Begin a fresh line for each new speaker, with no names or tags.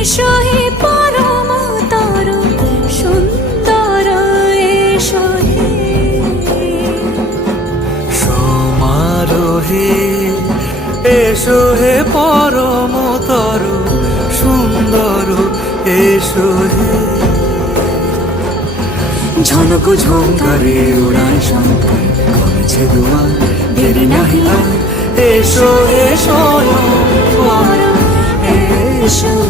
এসো হে পরমতর সুন্দর এসো হে সমারোহে এসো হে পরমতর সুন্দর এসো হে
ঝনক ঝঙ্কারে উড়ান শঙ্কর কমেছে দুয়ার দেরি নাহি আর
এসো এসো
এসো।